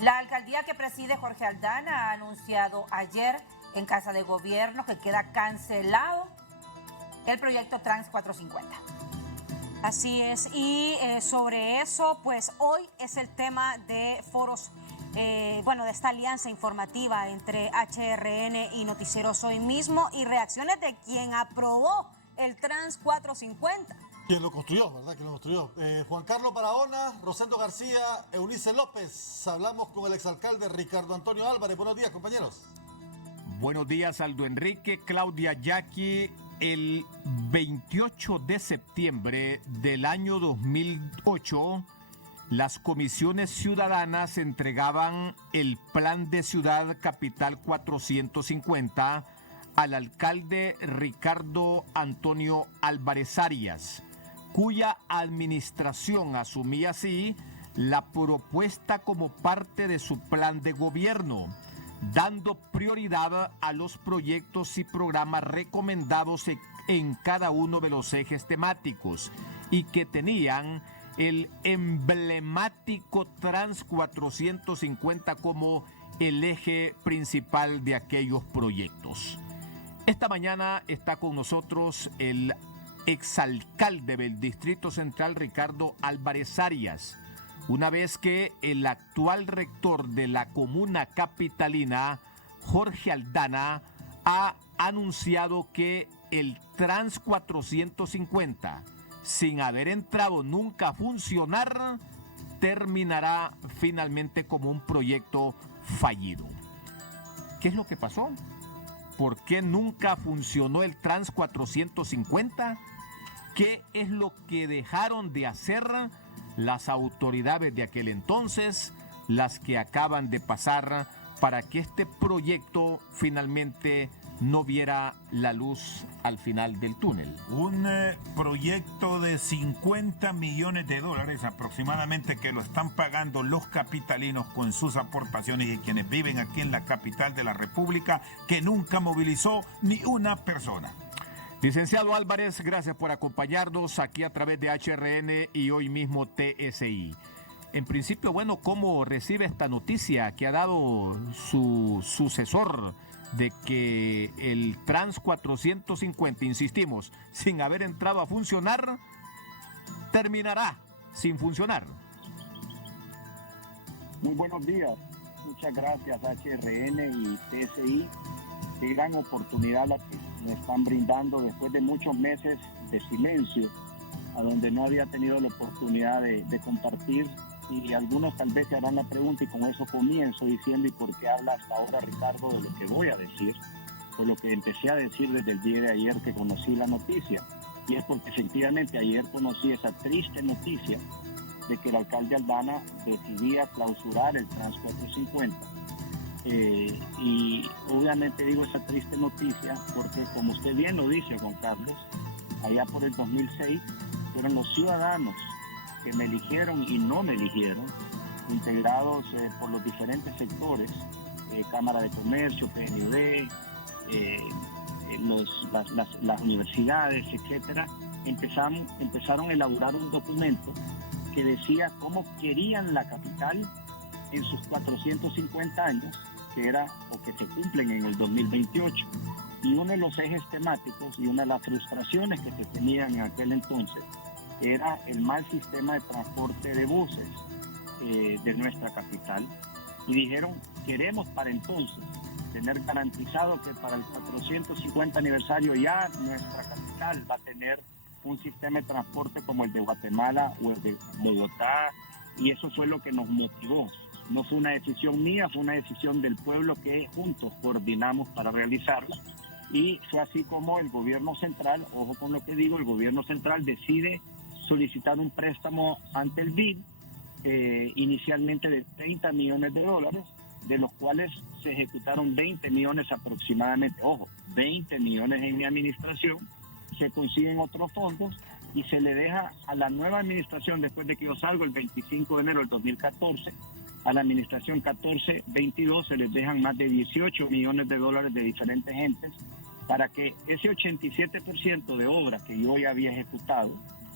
La alcaldía que preside Jorge Aldana ha anunciado ayer en Casa de Gobierno que queda cancelado el proyecto Trans 450. Así es, y sobre eso, pues hoy es el tema de foros, de esta alianza informativa entre HRN y Noticieros Hoy Mismo y reacciones de quien aprobó el Trans 450. Quien lo construyó, ¿verdad? Quien lo construyó. Juan Carlos Barahona, Rosendo García, Eunice López. Hablamos con el exalcalde Ricardo Antonio Álvarez. Buenos días, compañeros. Buenos días, Aldo Enrique, Claudia Yaqui. El 28 de septiembre del año 2008, las comisiones ciudadanas entregaban el Plan de Ciudad Capital 450 al alcalde Ricardo Antonio Álvarez Arias, cuya administración asumía así la propuesta como parte de su plan de gobierno, dando prioridad a los proyectos y programas recomendados en cada uno de los ejes temáticos y que tenían el emblemático Trans 450 como el eje principal de aquellos proyectos. Esta mañana está con nosotros el exalcalde del Distrito Central, Ricardo Álvarez Arias, una vez que el actual rector de la comuna capitalina, Jorge Aldana, ha anunciado que el Trans 450, sin haber entrado nunca a funcionar, terminará finalmente como un proyecto fallido. ¿Qué es lo que pasó? ¿Por qué nunca funcionó el Trans 450? ¿Qué es lo que dejaron de hacer las autoridades de aquel entonces, las que acaban de pasar, para que este proyecto finalmente no viera la luz al final del túnel? Un proyecto de 50 millones de dólares aproximadamente que lo están pagando los capitalinos con sus aportaciones y quienes viven aquí en la capital de la República, que nunca movilizó ni una persona. Licenciado Álvarez, gracias por acompañarnos aquí a través de HRN y Hoy Mismo TSI. En principio, ¿cómo recibe esta noticia que ha dado su sucesor de que el Trans 450, insistimos, sin haber entrado a funcionar, terminará sin funcionar? Muy buenos días. Muchas gracias HRN y TSI. Qué gran oportunidad la que me están brindando después de muchos meses de silencio, a donde no había tenido la oportunidad de compartir, y algunos tal vez se harán la pregunta, y con eso comienzo diciendo: ¿y por qué habla hasta ahora Ricardo de lo que voy a decir? Por lo que empecé a decir desde el día de ayer que conocí la noticia, y es porque efectivamente ayer conocí esa triste noticia de que el alcalde Aldana decidía clausurar el Trans 450. Y obviamente digo esa triste noticia porque, como usted bien lo dice, Juan Carlos, allá por el 2006 fueron los ciudadanos que me eligieron y no me eligieron, integrados por los diferentes sectores, Cámara de Comercio, PNUD, las universidades, etcétera. Empezaron a elaborar un documento que decía cómo querían la capital en sus 450 años, que se cumplen en el 2028. Y uno de los ejes temáticos y una de las frustraciones que se tenían en aquel entonces era el mal sistema de transporte de buses de nuestra capital. Y dijeron: queremos para entonces tener garantizado que para el 450 aniversario ya nuestra capital va a tener un sistema de transporte como el de Guatemala o el de Bogotá, y eso fue lo que nos motivó. No fue una decisión mía, fue una decisión del pueblo que juntos coordinamos para realizarla. Y fue así como el gobierno central, ojo con lo que digo, el gobierno central decide solicitar un préstamo ante el BID, inicialmente de 30 millones de dólares, de los cuales se ejecutaron 20 millones aproximadamente. Ojo, 20 millones en mi administración, se consiguen otros fondos y se le deja a la nueva administración, después de que yo salgo el 25 de enero del 2014, a la administración 14-22 se les dejan más de 18 millones de dólares de diferentes entes para que ese 87% de obras que yo ya había ejecutado,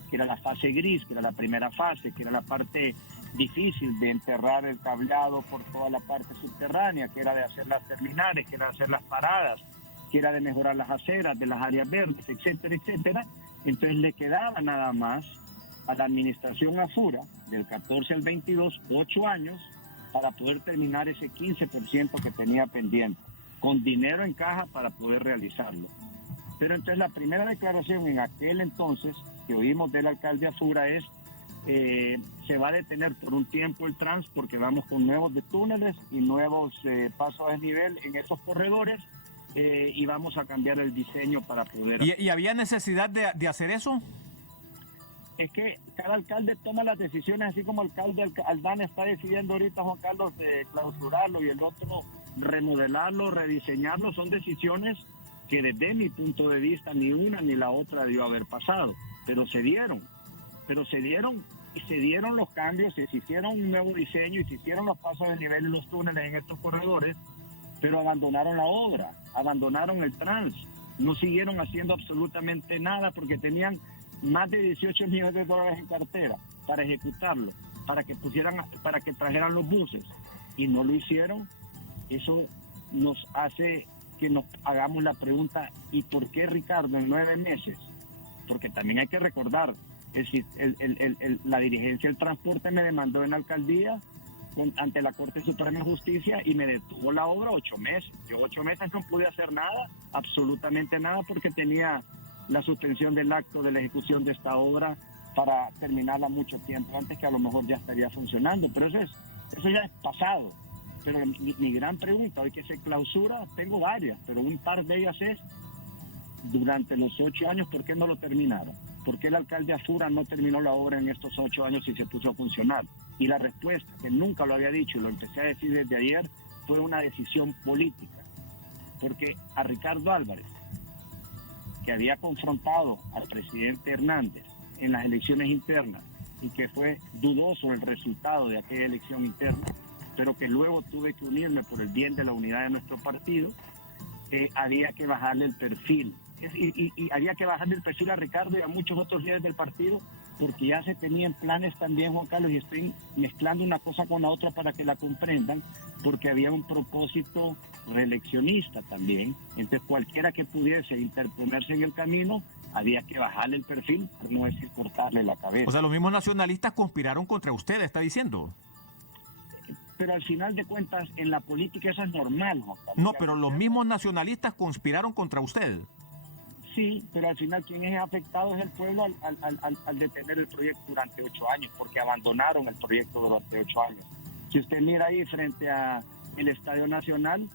que era la fase gris, que era la primera fase, que era la parte difícil de enterrar el cableado por toda la parte subterránea, que era de hacer las terminales, que era de hacer las paradas, que era de mejorar las aceras, de las áreas verdes, etcétera, etcétera. Entonces le quedaba nada más a la administración AFURA, del 14 al 22, 8 años, para poder terminar ese 15% que tenía pendiente, con dinero en caja para poder realizarlo. Pero entonces la primera declaración en aquel entonces que oímos del alcalde AFURA es se va a detener por un tiempo el trans porque vamos con nuevos de túneles y nuevos pasos a desnivel en esos corredores y vamos a cambiar el diseño para poder... ¿Y había necesidad de hacer eso? Es que cada alcalde toma las decisiones, así como el alcalde Aldana está decidiendo ahorita, Juan Carlos, de clausurarlo y el otro remodelarlo, rediseñarlo. Son decisiones que desde mi punto de vista ni una ni la otra debió haber pasado, pero se dieron y se dieron los cambios, se hicieron un nuevo diseño y se hicieron los pasos de nivel en los túneles en estos corredores, pero abandonaron la obra, abandonaron el trans, no siguieron haciendo absolutamente nada porque tenían más de 18 millones de dólares en cartera para ejecutarlo, para que trajeran los buses y no lo hicieron. Eso nos hace que nos hagamos la pregunta, ¿y por qué, Ricardo, en 9 meses? Porque también hay que recordar, la dirigencia del transporte me demandó en la alcaldía ante la Corte Suprema de Justicia y me detuvo la obra 8 meses. Yo 8 meses no pude hacer nada, absolutamente nada, porque tenía la suspensión del acto de la ejecución de esta obra para terminarla mucho tiempo antes, que a lo mejor ya estaría funcionando. Pero eso ya es pasado. Pero mi gran pregunta, hoy que se clausura, tengo varias, pero un par de ellas es, durante los 8 años, ¿por qué no lo terminaron? ¿Por qué el alcalde AFURA no terminó la obra en estos 8 años y se puso a funcionar? Y la respuesta, que nunca lo había dicho y lo empecé a decir desde ayer, fue una decisión política. Porque a Ricardo Álvarez, que había confrontado al presidente Hernández en las elecciones internas y que fue dudoso el resultado de aquella elección interna, pero que luego tuve que unirme por el bien de la unidad de nuestro partido, había que bajarle el perfil. Y había que bajarle el perfil a Ricardo y a muchos otros líderes del partido, porque ya se tenían planes también, Juan Carlos, y estoy mezclando una cosa con la otra para que la comprendan, porque había un propósito reeleccionista también. Entonces cualquiera que pudiese interponerse en el camino, había que bajarle el perfil, por no decir cortarle la cabeza. O sea, los mismos nacionalistas conspiraron contra usted, está diciendo. Pero al final de cuentas, en la política eso es normal, Juan Carlos. No, pero los mismos nacionalistas conspiraron contra usted. Sí, pero al final quien es afectado es el pueblo al detener el proyecto durante 8 años, porque abandonaron el proyecto durante 8 años. Si usted mira ahí frente a el Estadio Nacional,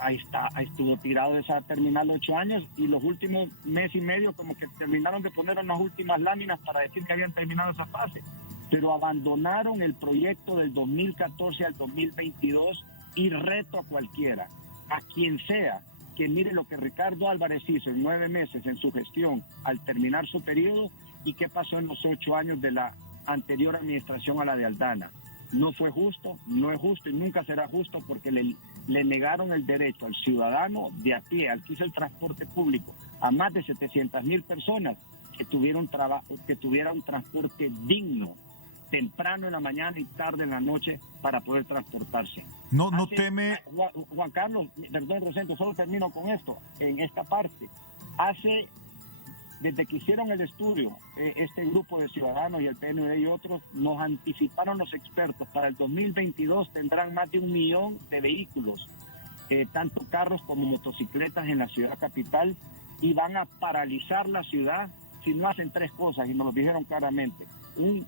ahí estuvo tirado esa terminal 8 años y los últimos mes y medio como que terminaron de poner unas últimas láminas para decir que habían terminado esa fase, pero abandonaron el proyecto del 2014 al 2022 y reto a cualquiera, a quien sea, que mire lo que Ricardo Álvarez hizo en 9 meses en su gestión al terminar su periodo y qué pasó en los 8 años de la anterior administración a la de Aldana. No fue justo, no es justo y nunca será justo porque le negaron el derecho al ciudadano de a pie, al que hizo el transporte público, a más de 700,000 personas que tuvieron un transporte digno, temprano en la mañana y tarde en la noche para poder transportarse. No teme... Juan Carlos, perdón, Rosendo, solo termino con esto, en esta parte. Desde que hicieron el estudio, este grupo de ciudadanos y el PNUD y otros, nos anticiparon los expertos, para el 2022 tendrán más de 1 millón de vehículos, tanto carros como motocicletas en la ciudad capital, y van a paralizar la ciudad si no hacen 3 cosas, y nos lo dijeron claramente. Un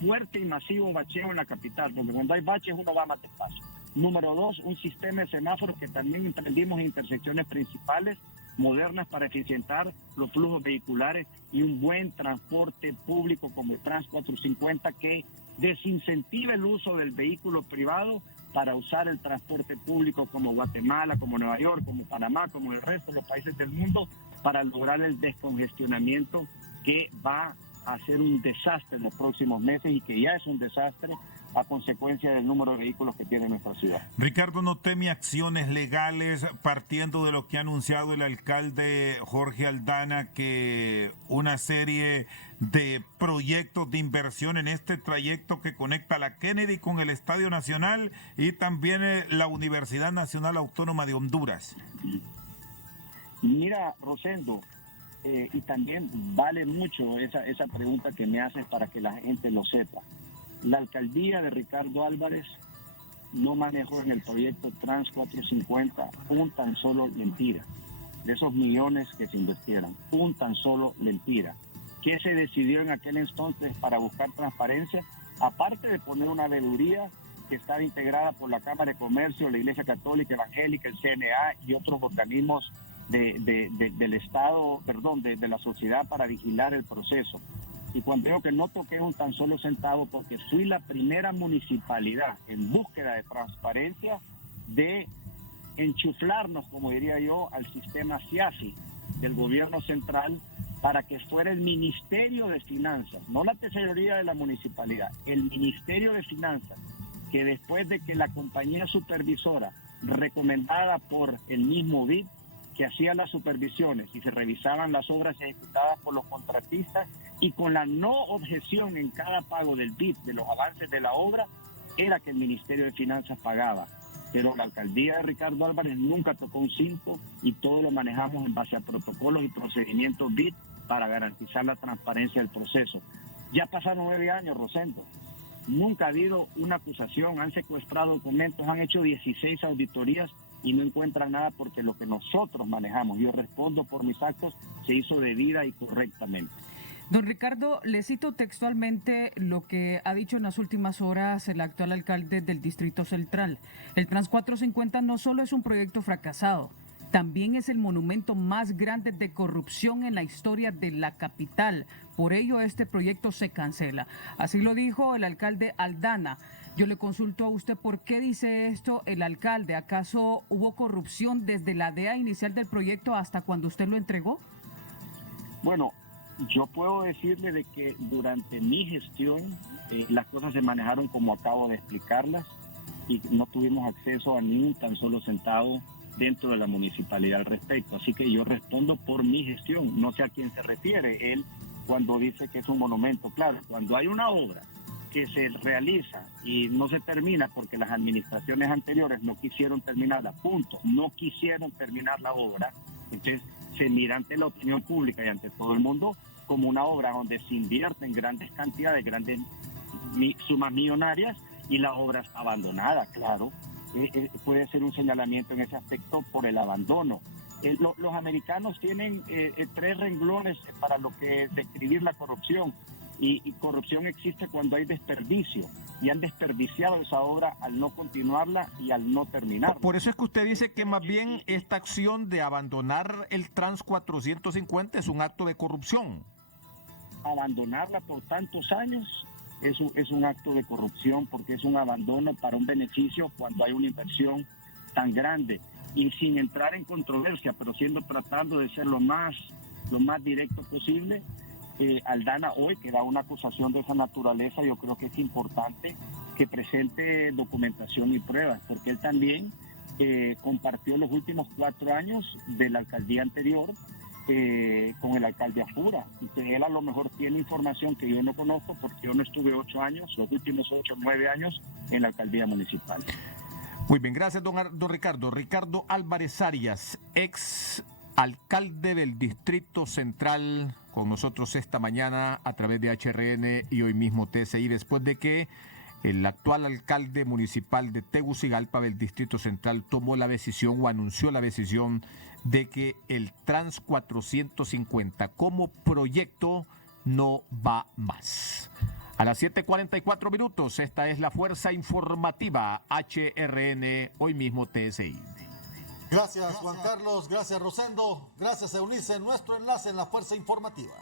fuerte y masivo bacheo en la capital, porque cuando hay baches uno va más despacio. Número 2, un sistema de semáforos que también emprendimos en intersecciones principales, modernas para eficientar los flujos vehiculares y un buen transporte público como el Trans 450 que desincentive el uso del vehículo privado para usar el transporte público como Guatemala, como Nueva York, como Panamá, como el resto de los países del mundo para lograr el descongestionamiento que va a ser un desastre en los próximos meses y que ya es un desastre a consecuencia del número de vehículos que tiene nuestra ciudad. Ricardo, ¿no teme acciones legales partiendo de lo que ha anunciado el alcalde Jorge Aldana, que una serie de proyectos de inversión en este trayecto que conecta la Kennedy con el Estadio Nacional y también la Universidad Nacional Autónoma de Honduras? Mira, Rosendo, y también vale mucho esa pregunta que me haces para que la gente lo sepa. La alcaldía de Ricardo Álvarez no manejó en el proyecto Trans 450 un tan solo lempira. De esos millones que se invirtieron, un tan solo lempira. ¿Qué se decidió en aquel entonces para buscar transparencia? Aparte de poner una veeduría que estaba integrada por la Cámara de Comercio, la Iglesia Católica Evangélica, el CNA y otros organismos del Estado, de la sociedad para vigilar el proceso. Y cuando digo que no toqué un tan solo centavo, porque fui la primera municipalidad en búsqueda de transparencia de enchuflarnos, como diría yo, al sistema SIASI del gobierno central para que fuera el Ministerio de Finanzas, no la tesorería de la municipalidad, el Ministerio de Finanzas, que después de que la compañía supervisora recomendada por el mismo BID, que hacía las supervisiones y se revisaban las obras ejecutadas por los contratistas y con la no objeción en cada pago del BID de los avances de la obra, era que el Ministerio de Finanzas pagaba. Pero la alcaldía de Ricardo Álvarez nunca tocó un 5 y todo lo manejamos en base a protocolos y procedimientos BID para garantizar la transparencia del proceso. Ya pasaron 9 años, Rosendo. Nunca ha habido una acusación, han secuestrado documentos, han hecho 16 auditorías y no encuentran nada porque lo que nosotros manejamos, yo respondo por mis actos, se hizo debida y correctamente. Don Ricardo, le cito textualmente lo que ha dicho en las últimas horas el actual alcalde del Distrito Central. El Trans 450 no solo es un proyecto fracasado, también es el monumento más grande de corrupción en la historia de la capital. Por ello, este proyecto se cancela. Así lo dijo el alcalde Aldana. Yo le consulto a usted por qué dice esto el alcalde. ¿Acaso hubo corrupción desde la idea inicial del proyecto hasta cuando usted lo entregó? Bueno, yo puedo decirle de que durante mi gestión las cosas se manejaron como acabo de explicarlas y no tuvimos acceso a ni un tan solo centavo dentro de la municipalidad al respecto. Así que yo respondo por mi gestión. No sé a quién se refiere él cuando dice que es un monumento. Claro, cuando hay una obra que se realiza y no se termina porque las administraciones anteriores no quisieron terminarla, punto, no quisieron terminar la obra, entonces se mira ante la opinión pública y ante todo el mundo como una obra donde se invierten grandes cantidades, grandes sumas millonarias y la obra está abandonada, claro. Puede ser un señalamiento en ese aspecto por el abandono. Los americanos tienen 3 renglones para lo que es describir la corrupción. Y corrupción existe cuando hay desperdicio, y han desperdiciado esa obra al no continuarla y al no terminarla. Por eso es que usted dice que más bien esta acción de abandonar el Trans 450 es un acto de corrupción. Abandonarla por tantos años es un acto de corrupción porque es un abandono para un beneficio cuando hay una inversión tan grande y sin entrar en controversia, pero tratando de ser lo más directo posible. Aldana hoy que da una acusación de esa naturaleza, yo creo que es importante que presente documentación y pruebas, porque él también compartió los últimos 4 años de la alcaldía anterior con el alcalde Afura. Entonces él a lo mejor tiene información que yo no conozco porque yo no estuve 8 años, los últimos 8 o 9 años en la alcaldía municipal. Muy bien, gracias don Ricardo. Ricardo Álvarez Arias, ex alcalde del Distrito Central, con nosotros esta mañana a través de HRN y hoy mismo TSI, después de que el actual alcalde municipal de Tegucigalpa del Distrito Central tomó la decisión o anunció la decisión de que el Trans 450 como proyecto no va más. A las 7:44 minutos, esta es la Fuerza Informativa HRN, hoy mismo TSI. Gracias Juan Carlos, gracias Rosendo, gracias Eunice, nuestro enlace en la Fuerza Informativa.